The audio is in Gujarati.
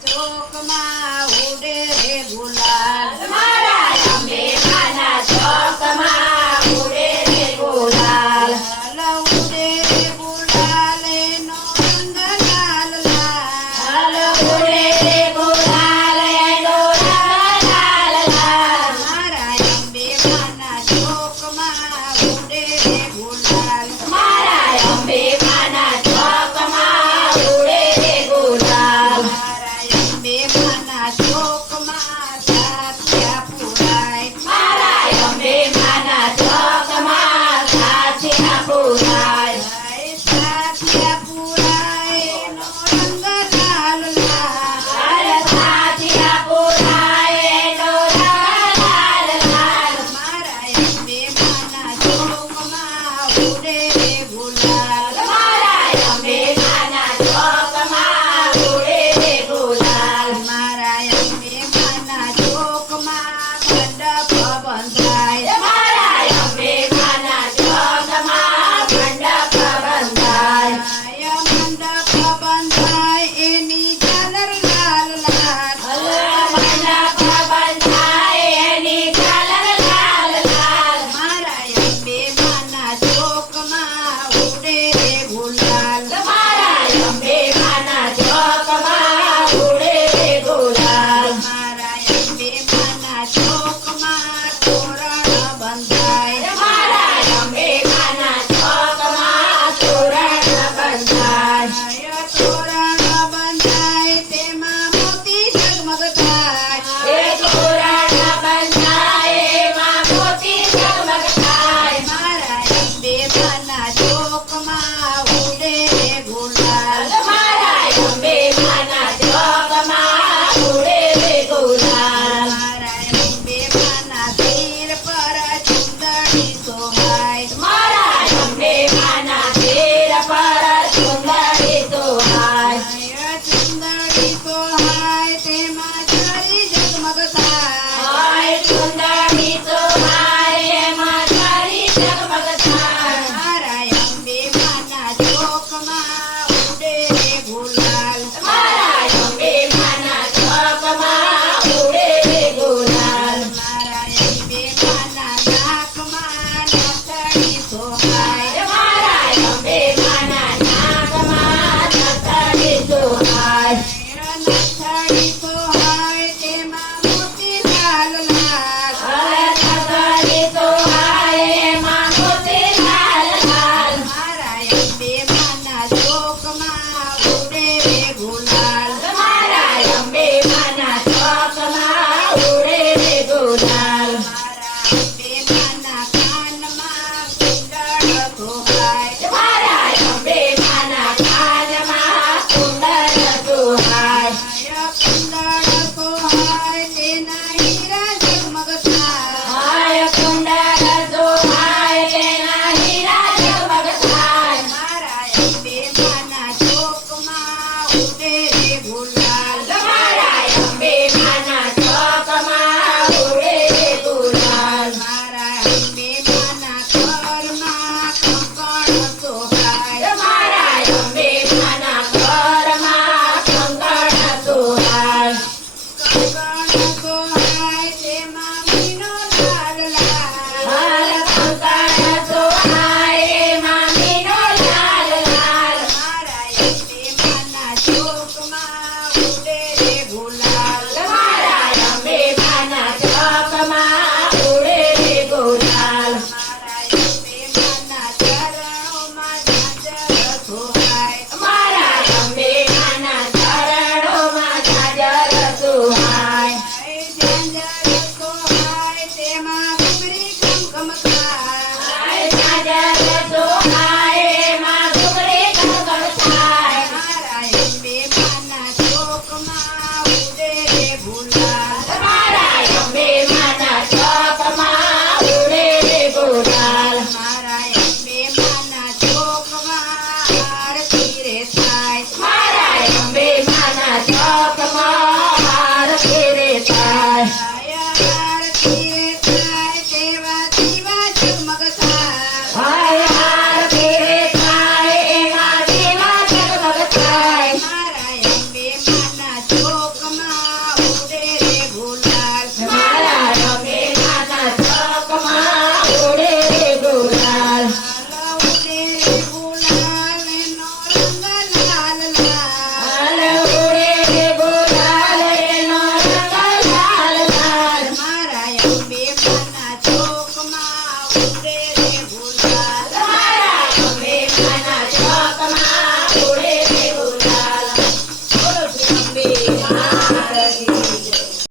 ચોકમાં ઉડે રે ગુલાલ મારા અંબે માના ચોકમાં ઉડે રે ગુલાલ. ઉડે રે ગુલાલ એનો રંગ લાલ લાલ ઉડે રે ગુલાલ એનો રંગ લાલ લાલ. મારા અંબે માના ચોકમાં ઉડે રે ગુલાલ મારા અંબે માના ચોકમાં ઉડે રે ગુલાલ. મારા અંબે માના ચોકમાં સાત્યા પુરાય મારા અંબે માના ચોકમાં સાચી પુરાય. સાત્યા પુરાય એનો રંગ લાલ લાલ સાચી પુરાય એનો રંગ લાલ લાલ. મારા અંબે માના ચોકમાં ઉડે રે ગુલાલ મારા અંબે માના ચોકમાં ઉડે રે ગુલાલ. મારા અંબે માના ચોકમાં મંડપ બંધાય મારા અંબે માના ચોકમાં મંડપ બંધાય. મંડપ બંધાય એની ઝાલર લાલ લાલ મંડપ બંધાય એની ઝાલર લાલ લાલ. મારા અંબે માના ચોકમાં ઉડે રે ગુલાલ મારા અંબે માના ચોકમાં ઉડે રે ગુલાલ. મારા અંબે માના ચોકમાં તોરણ બંધાય મારા અંબે માના ચોકમાં તોરણ બંધાય. તોરણ બંધાય તેમાં મોતી ઝગમગ થાય એ તોરણ બંધાય એમાં મોતી ઝગમગ થાય. મારા અંબે માના ચોકમાં ઉડે રે ગુલાલ મારા અંબે માના ચોકમાં ઉડે રે ગુલાલ. મારા અંબે માના શિર પર ચુંદડી સોહાય મારા અંબે માના શિર પર સુંદરી સોહાય. ચુંદડી સોહાય તેમાં જરી ઝગમગ થાય હાય સુંદરી સોહાય એમાં તારી ઝગમગ થાય. મારા અંબે માના ચોકમાં ઉડે રે ગુલાલ મારા અંબે માના ચોકમાં ઉડે રે ગુલાલ. મારા અંબે માના નાકમાં નથડી સોહાય મારા અંબે માના નાકમાં નથડી સોહાય. નથડી સોહાય તેમાં મોતી લાલ લાલ હવે નથડી સોહાય એમાં મોતી લાલ લાલ. મારા અંબે માના ચોકમાં ઉડે રે ગુલાલ મારા અંબે માના ચોકમાં ઉડે રે ગુલાલ. મારા અંબે માના કાનમાં કુંડળ સોહાય મારા અંબે માના કાનમાં કુંડળ સોહાય. કુંડળ સોહાય તેના હીરા ઝગમગ થાય હાય કુંડળ સોહાય તેના હીરા ઝગમગ થાય. મારા અંબે માના ચોકમાં ઉડે રે ગુલાલ મારા અંબે માના ચોકમાં ઉડે રે ગુલાલ. મારા અંબે માના ઘરમાં કંકણ સોહાય મારા અંબે માના ઘરમાં કંકણ સોહાય. કંકણ સોહાય તેમાં મીનો લાલ લાલ હાલ કંકણ સોહાય એમાં મીનો લાલ લાલ. મારા અંબે માના ચોકમાં ઉડે રે ગુલાલ મારા અંબે માના ચોકમાં ઉડે રે ગુલાલ. મારા અંબે માના ચરણોમાં ઝાંઝર સોહાય મારા અંબે માના ચરણોમાં ઝાંઝર સોહાય. ઝાંઝર સોહાય તેમાં ઘૂઘરી ઘમઘમ થાય ઝાંઝર સોહાય એમાં ઘૂઘરી ઘમઘમ થાય. મારા અંબે માના ચોકમાં